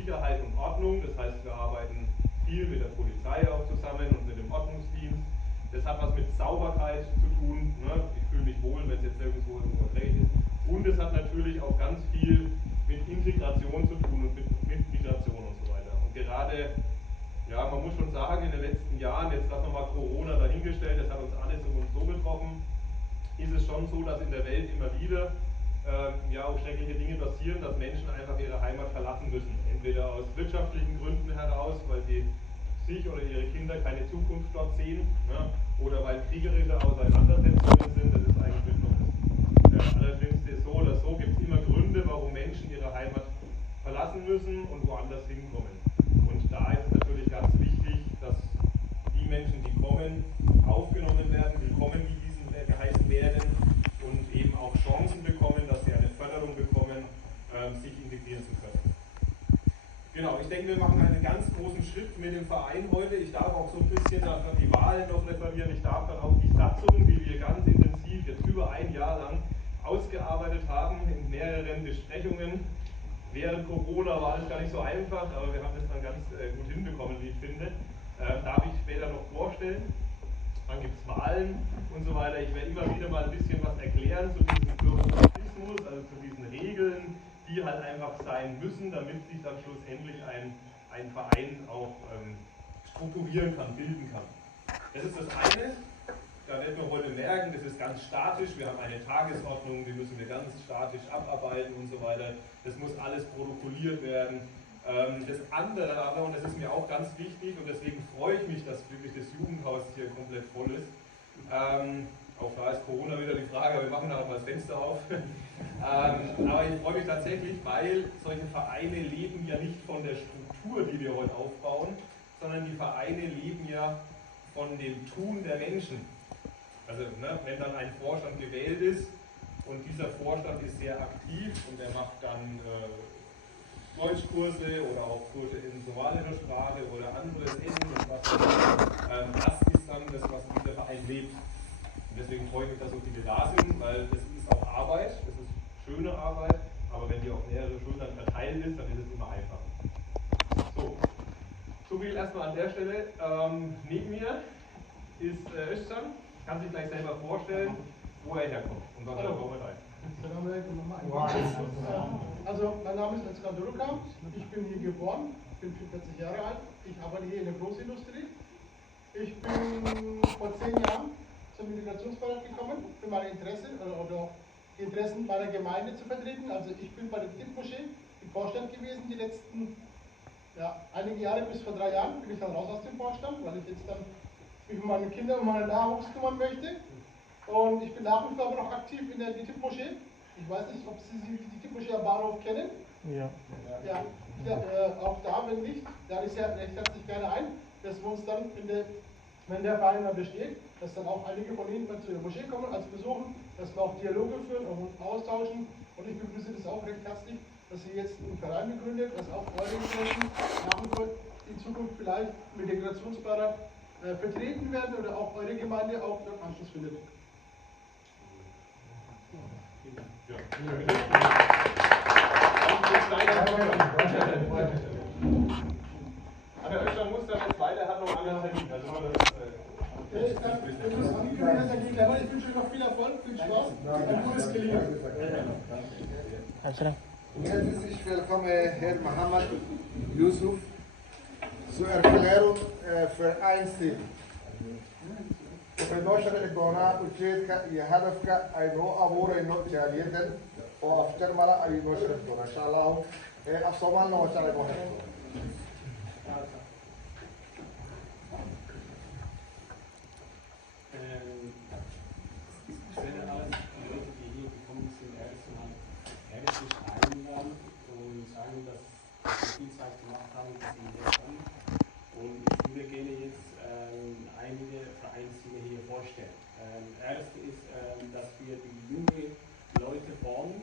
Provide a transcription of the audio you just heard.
Sicherheit und Ordnung, das heißt, wir arbeiten viel mit der Polizei auch zusammen und mit dem Ordnungsdienst. Das hat was mit Sauberkeit zu tun, ne? Ich fühle mich wohl, wenn es jetzt irgendwo dreckig ist. Und es hat natürlich auch ganz viel mit Integration zu tun und mit Migration und so weiter. Und gerade, ja, man muss schon sagen, in den letzten Jahren, jetzt lassen wir mal Corona dahingestellt, das hat uns alle so betroffen, ist es schon so, dass in der Welt immer wieder ja auch schreckliche Dinge passieren, dass Menschen einfach ihre Heimat verlassen müssen. Entweder aus wirtschaftlichen Gründen heraus, weil sie sich oder ihre Kinder keine Zukunft dort sehen, ne? Oder weil kriegerische Auseinandersetzungen sind. Das ist eigentlich noch das Allerschlimmste. So oder so gibt es immer Gründe, warum Menschen ihre Heimat verlassen müssen und woanders hinkommen. Und da ist es natürlich ganz wichtig, dass die Menschen, die kommen, aufgenommen werden, willkommen geheißen werden und eben auch Chancen bekommen, dass sie eine Förderung bekommen, sich integrieren zu können. Genau, ich denke, wir machen einen ganz großen Schritt mit dem Verein heute. Ich darf auch so ein bisschen an die Wahlen noch referieren. Ich darf dann auch die Satzung, die wir ganz intensiv jetzt über ein Jahr lang ausgearbeitet haben, in mehreren Besprechungen. Während Corona war das gar nicht so einfach, aber wir haben das dann ganz gut hinbekommen, wie ich finde. Darf ich später noch vorstellen. Dann gibt es Wahlen und so weiter. Ich werde immer wieder mal ein bisschen was erklären zu diesem Bürokratismus, also zu diesen Regeln, die halt einfach sein müssen, damit sich dann schlussendlich ein Verein auch strukturieren kann, bilden kann. Das ist das eine. Da werden wir heute merken, das ist ganz statisch. Wir haben eine Tagesordnung, die müssen wir ganz statisch abarbeiten und so weiter. Das muss alles protokolliert werden. Das andere aber, und das ist mir auch ganz wichtig, und deswegen freue ich mich, dass wirklich das Jugendhaus hier komplett voll ist. Auch da ist Corona wieder die Frage, aber wir machen da auch mal das Fenster auf. Aber ich freue mich tatsächlich, weil solche Vereine leben ja nicht von der Struktur, die wir heute aufbauen, sondern die Vereine leben ja von dem Tun der Menschen. Also ne, wenn dann ein Vorstand gewählt ist und dieser Vorstand ist sehr aktiv und er macht dann Deutschkurse oder auch Kurse in somalischer Sprache oder anderes Essen und was das ist dann das, was dieser Verein lebt. Und deswegen freue ich mich, dass so viele da sind, weil das ist auch Arbeit, das ist schöne Arbeit, aber wenn die auf mehrere Schultern verteilt ist, dann ist es immer einfacher. So viel erstmal an der Stelle. Neben mir ist Özcan, kann sich gleich selber vorstellen, wo er herkommt und was er mit rein. Also, mein Name ist Özcan Duruka, ich bin hier geboren, bin 44 Jahre alt, ich arbeite hier in der Großindustrie. Ich bin vor 10 Jahren zum Integrationsbeirat gekommen, für meine Interessen oder die Interessen meiner Gemeinde zu vertreten. Also ich bin bei der DIP-Moschee im Vorstand gewesen, die letzten einige Jahre, bis vor 3 Jahren bin ich dann raus aus dem Vorstand, weil ich jetzt dann mich um meine Kinder und meinen Nachwuchs kümmern möchte. Und ich bin nach wie vor aber noch aktiv in der DIP-Moschee. Ich weiß nicht, ob Sie die DIP-Moschee am Bahnhof kennen. Ja. Auch da, wenn nicht, lade ich sehr recht herzlich gerne ein, dass wir uns dann, wenn der Verein mal besteht, dass dann auch einige von Ihnen zu der Moschee kommen, als besuchen, dass wir auch Dialoge führen und austauschen. Und ich begrüße das auch recht herzlich, dass Sie jetzt einen Verein begründet, dass auch eure Interessen nach wie vor in Zukunft vielleicht mit dem Integrationsbeirat vertreten werden oder auch eure Gemeinde auch dort Anschluss findet. Ja. Der Özcan muss dann jetzt weiter, hat noch einen anderen Termin. Ich wünsche euch noch viel Erfolg, viel Spaß und ein gutes Gelingen. Herzlich willkommen, Herr Mohammed Yusuf, zur Erklärung Vereinsziel. Waxay noo sharci doonaa ujeedka iyo hadafka ay noo abuurayno jaaliyadan oo afjar mala ayuu noo sharci doonaa insha allahu af soomaalina waa sharci noo haysto Ich werde alle Leute, die hier gekommen sind, erstmal herzlich einladen und sagen, dass wir viel Zeit gemacht haben, dass sie hier kommen. Und ich würde gerne jetzt einige Vereinsziele hier vorstellen. Erst ist, dass wir die jungen Leute formen,